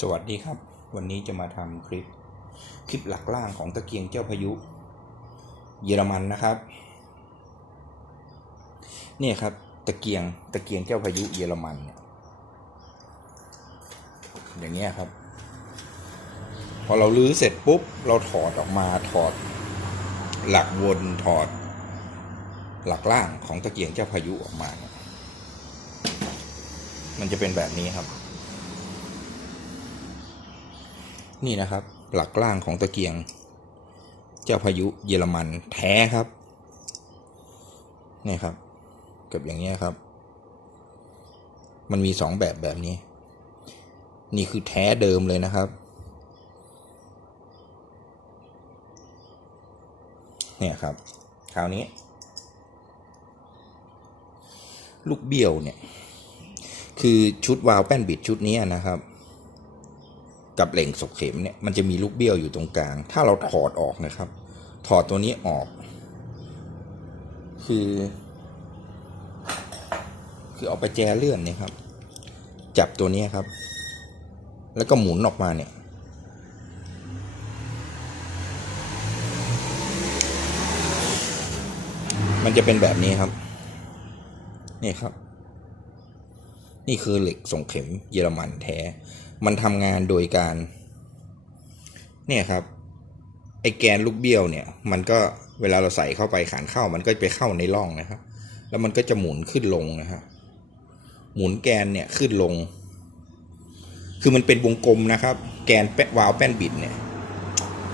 สวัสดีครับ วันนี้จะมาทำคลิป คลิปหลักล่างของตะเกียงเจ้าพายุ เยอรมันนะครับ เนี่ยครับ ตะเกียงตะเกียงเจ้าพายุเยอรมันเนี่ยอย่างเงี้ยครับ พอเราลื้อเสร็จปุ๊บ เราถอดออกมาถอด หลักวนถอด หลักล่างของตะเกียงเจ้าพายุออกมาเนี่ยมันจะเป็นแบบนี้ครับ นี่นะครับ หลักล่างของตะเกียง เจ้าพายุเยอรมันแท้ครับนี่ครับเกับอย่างเงี้ครับ มันมีสองแบบแบบนี้ นี่คือแท้เดิมเลยนะครับ เนี่ยครับ คราวนี้ ลูกเบี้ยวเนี่ย คือชุดวาล์วแป้นบิดชุดนี้นะครับ กับเหล่งศกเข็มเนี่ยมันจะมีลูกเบี้ยวอยู่ตรงกลาง ถ้าเราถอดออกนะครับ ถอดตัวนี้ออก คือ คือเอาไปแจเลื่อนเนี่ยครับ จับตัวนี้ครับ แล้วก็หมุนออกมาเนี่ย มันจะเป็นแบบนี้ครับ นี่ครับ นี่คือเหล็กส่งเข็มเยอรมันแท้ มันทำงานโดยการ เนี่ยครับ ไอแกนลูกเบี้ยวเนี่ย มันก็เวลาเราใส่เข้าไปขานเข้า มันก็ไปเข้าในร่องนะครับ แล้วมันก็จะหมุนขึ้นลงนะครับหมุนแกนเนี่ยขึ้นลง คือมันเป็นวงกลมนะครับ แกนแปะวาล์วแป้นบิดเนี่ย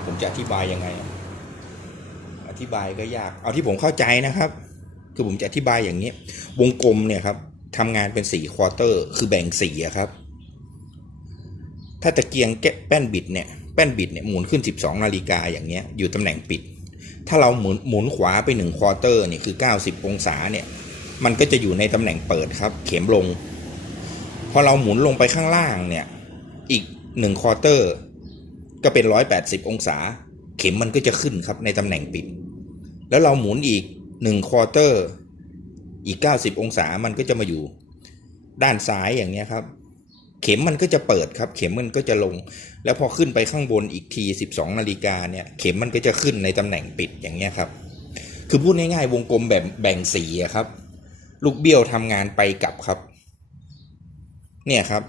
ผมจะอธิบายยังไง อธิบายก็ยาก เอาที่ผมเข้าใจนะครับ คือผมจะอธิบายอย่างนี้ วงกลมเนี่ยครับทำงานเป็นสี่ควอเตอร์ คือแบ่งสีอะครับ ถ้าตะเกียงแกะแป้นบิดเนี่ยแป้นบิดเนี่ยหมุนขึ้น 12 นาฬิกาอย่างเงี้ยอยู่ตำแหน่งปิด ถ้าเราหมุนหมุนขวาไป1ควอเตอร์เนี่ยคือ 90 องศาเนี่ยมันก็จะอยู่ในตำแหน่งเปิดครับ เข็มลง พอเราหมุนลงไปข้างล่างเนี่ยอีก1ควอเตอร์ก็เป็น 180 องศา เข็มมันก็จะขึ้นครับในตำแหน่งปิด แล้วเราหมุนอีก1ควอเตอร์อีก 90 องศามันก็จะมาอยู่ด้านซ้ายอย่างเนี้ยครับ เข็มมันก็จะเปิดครับ เข็มมันก็จะลง แล้วพอขึ้นไปข้างบนอีกที 12นาฬิกาเนี่ย เข็มมันก็จะขึ้นในตำแหน่งปิดอย่างเงี้ยครับ คือพูดง่ายๆวงกลมแบบแบ่งสีอะครับ ลูกเบี้ยวทำงานไปกลับครับ เนี่ยครับ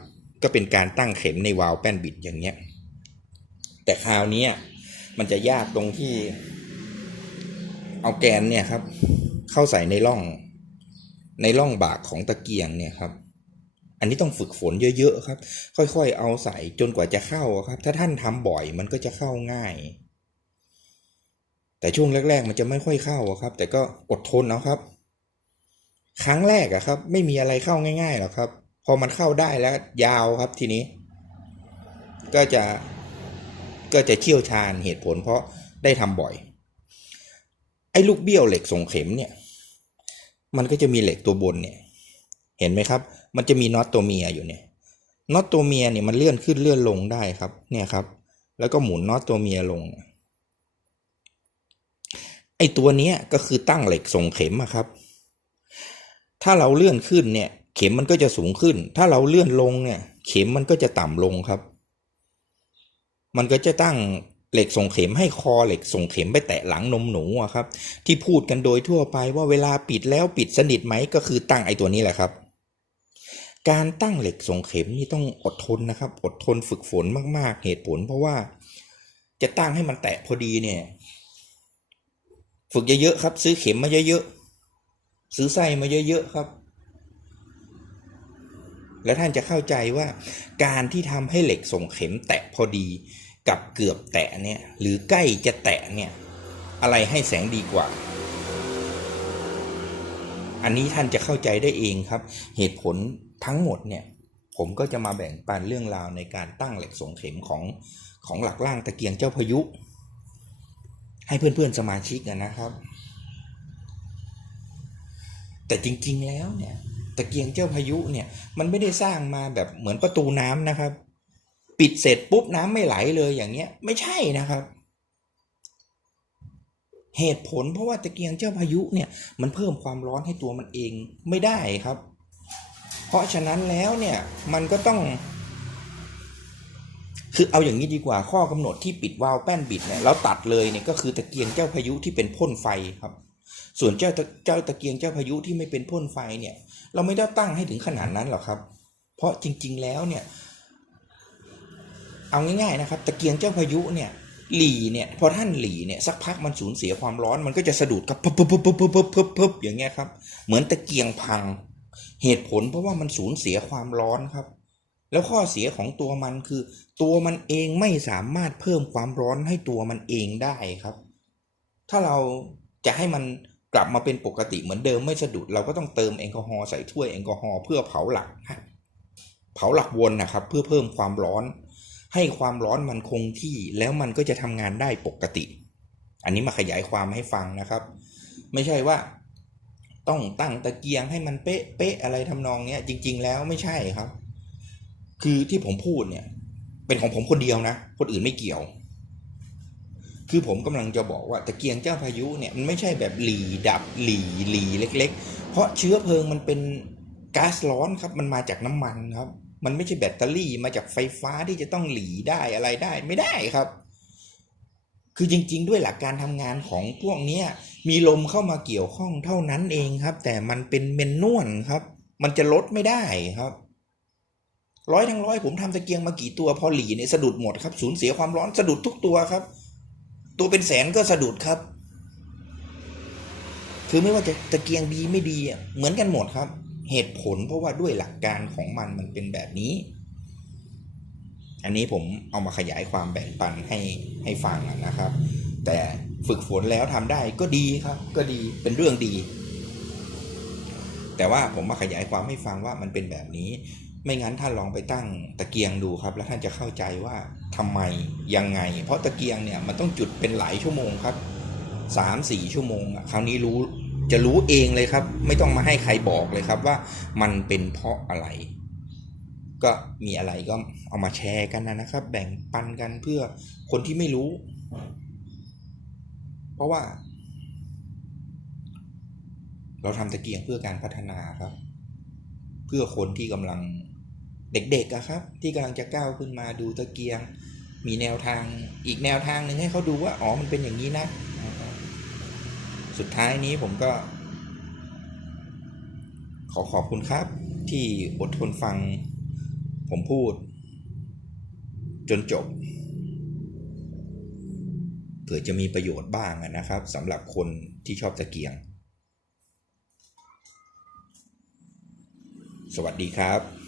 ก็เป็นการตั้งเข็มในวาล์วแป้นบิดอย่างเงี้ย แต่คราวนี้มันจะยากตรงที่เอาแกนเนี่ยครับ เข้าใส่ในร่อง ในร่องบากของตะเกียงเนี่ยครับ อันนี้ต้องฝึกฝนเยอะๆครับ ค่อยๆ เอาใส่จนกว่าจะเข้าครับ ถ้าท่านทำบ่อยมันก็จะเข้าง่าย แต่ช่วงแรก ๆ มันจะไม่ค่อยเข้าครับ แต่ก็อดทนเอาครับ ครั้งแรกอะครับ ไม่มีอะไรเข้าง่ายๆหรอกครับ พอมันเข้าได้แล้วยาวครับทีนี้ ก็จะก็จะเชี่ยวชาญเหตุผล เพราะได้ทำบ่อย ไอ้ลูกเบี้ยวเหล็กส่งเข็มเนี่ย มันก็จะมีเหล็กตัวบนเนี่ย เห็นไหมครับ มันจะมีน็อตตัวเมียอยู่เนี่ยน็อตตัวเมียเนี่ยมันเลื่อนขึ้นเลื่อนลงได้ครับ เนี่ยครับ แล้วก็หมุนน็อตตัวเมียลงไอ้ตัวเนี้ยก็คือตั้งเหล็กส่งเข็มอะครับ ถ้าเราเลื่อนขึ้นเนี่ย เข็มมันก็จะสูงขึ้น ถ้าเราเลื่อนลงเนี่ย เข็มมันก็จะต่ำลงครับ มันก็จะตั้งเหล็กส่งเข็มให้คอเหล็กส่งเข็มไปแตะหลังนมหนูอะครับ ที่พูดกันโดยทั่วไปว่าเวลาปิดแล้วปิดสนิทไหมก็คือตั้งไอ้ตัวนี้แหละครับ การตั้งเหล็กส่งเข็มนี่ต้องอดทนนะครับ อดทนฝึกฝนมาก ๆ เหตุผล เพราะว่าจะตั้งให้มันแตะพอดีเนี่ย ฝึกเยอะๆครับ ซื้อเข็มมาเยอะๆซื้อไส้มาเยอะๆครับ แล้วท่านจะเข้าใจว่า การที่ทำให้เหล็กส่งเข็มแตะพอดี กับเกือบแตะเนี่ย หรือใกล้จะแตะเนี่ย อะไรให้แสงดีกว่าอันนี้ท่านจะเข้าใจได้เองครับ เหตุผล ทั้งหมดเนี่ยผมก็จะมาแบ่งปันเรื่องราวในการตั้งเหล็กส่งเข็มของของหลักล่างตะเกียงเจ้าพายุ ให้เพื่อนๆสมาชิกกันนะครับ แต่จริงๆแล้วเนี่ยตะเกียงเจ้าพายุเนี่ยมันไม่ได้สร้างมาแบบเหมือนประตูน้ำนะครับ ปิดเสร็จปุ๊บน้ำไม่ไหลเลยอย่างเงี้ยไม่ใช่นะครับ เหตุผลเพราะว่าตะเกียงเจ้าพายุเนี่ยมันเพิ่มความร้อนให้ตัวมันเองไม่ได้ครับ เพราะฉะนั้นแล้วเนี่ยมันก็ต้อง คือเอาอย่างนี้ดีกว่าข้อกำหนดที่ปิดวาล์วแป้นบิดเนี่ยแล้วตัดเลยเนี่ยก็คือตะเกียงเจ้าพายุที่เป็นพ่นไฟครับ ส่วนเจ้าตะเจ้าตะเกียงเจ้าพายุที่ไม่เป็นพ่นไฟเนี่ย เราไม่ได้ตั้งให้ถึงขนาดนั้นหรอกครับ เพราะจริง ๆ แล้วเนี่ย เอาง่ายๆนะครับ ตะเกียงเจ้าพายุเนี่ยหลีเนี่ยพอท่านหลีเนี่ยสักพักมันสูญเสียความร้อนมันก็จะสะดุดกับปึ๊บปึ๊บปึ๊บปึ๊บปึ๊บปึ๊บปึ๊บอย่างเงี้ยครับ เหมือนตะเกียงพัง เหตุผลเพราะว่ามันสูญเสียความร้อนครับ แล้วข้อเสียของตัวมันคือ ตัวมันเองไม่สามารถเพิ่มความร้อนให้ตัวมันเองได้ครับ ถ้าเราจะให้มันกลับมาเป็นปกติเหมือนเดิมไม่สะดุด เราก็ต้องเติมแอลกอฮอล์ใส่ถ้วยแอลกอฮอล์เพื่อเผาหลักเผาหลักวนนะครับ เพื่อเพิ่มความร้อน ให้ความร้อนมันคงที่แล้วมันก็จะทำงานได้ปกติ อันนี้มาขยายความให้ฟังนะครับ ไม่ใช่ว่า ต้องตั้งตะเกียงให้มันเป๊ะเป๊ะอะไรทำนองเนี้ย จริง ๆ แล้วไม่ใช่ครับ คือที่ผมพูดเนี่ย เป็นของผมคนเดียวนะ คนอื่นไม่เกี่ยว คือผมกำลังจะบอกว่าตะเกียงเจ้าพายุเนี่ยมันไม่ใช่แบบหลีดับหลีหลีเล็ก ๆ เพราะเชื้อเพลิงมันเป็นก๊าซร้อนครับมันมาจากน้ำมันครับ มันไม่ใช่แบตเตอรี่มาจากไฟฟ้าที่จะต้องหลีได้อะไรได้ไม่ได้ครับ คือจริง ๆ ด้วยหลักการทำงานของพวกเนี้ย มีลมเข้ามาเกี่ยวข้องเท่านั้นเองครับ แต่มันเป็นเมนนวลครับ มันจะลดไม่ได้ครับร้อยทั้งร้อยผมทำตะเกียงมากี่ตัวพอหลีเนี่ยสะดุดหมดครับสูญเสียความร้อนสะดุดทุกตัวครับ ตัวเป็นแสนก็สะดุดครับ คือไม่ว่าจะตะเกียงดีไม่ดีอะเหมือนกันหมดครับ เหตุผลเพราะว่าด้วยหลักการของมันมันเป็นแบบนี้ อันนี้ผมเอามาขยายความแบ่งปันให้ให้ฟังนะครับ แต่ฝึกฝนแล้วทำได้ก็ดีครับ ก็ดีเป็นเรื่องดี แต่ว่าผมมาขยายความให้ฟังว่ามันเป็นแบบนี้ ไม่งั้นท่านลองไปตั้งตะเกียงดูครับ แล้วท่านจะเข้าใจว่าทำไมยังไง เพราะตะเกียงเนี่ยมันต้องจุดเป็นหลายชั่วโมงครับสามสี่ชั่วโมงคราวนี้รู้จะรู้เองเลยครับ ไม่ต้องมาให้ใครบอกเลยครับว่ามันเป็นเพราะอะไร ก็มีอะไรก็เอามาแชร์กันนะครับ แบ่งปันกันเพื่อคนที่ไม่รู้ ราะว่า เราทำตะเกียงเพื่อการพัฒนาครับ เพื่อคนที่กำลังเด็กๆอะครับ ที่กำลังจะก้าวขึ้นมาดูตะเกียง มีแนวทางอีกแนวทางหนึ่งให้เขาดูว่าอ๋อมันเป็นอย่างนี้นะสุดท้ายนี้ผมก็ ขอขอบคุณครับ ที่อดทนฟัง ผมพูด จนจบ ผื่อจะมีประโยชน์บ้างนะครับสำหรับคนที่ชอบตะเกียง สวัสดีครับ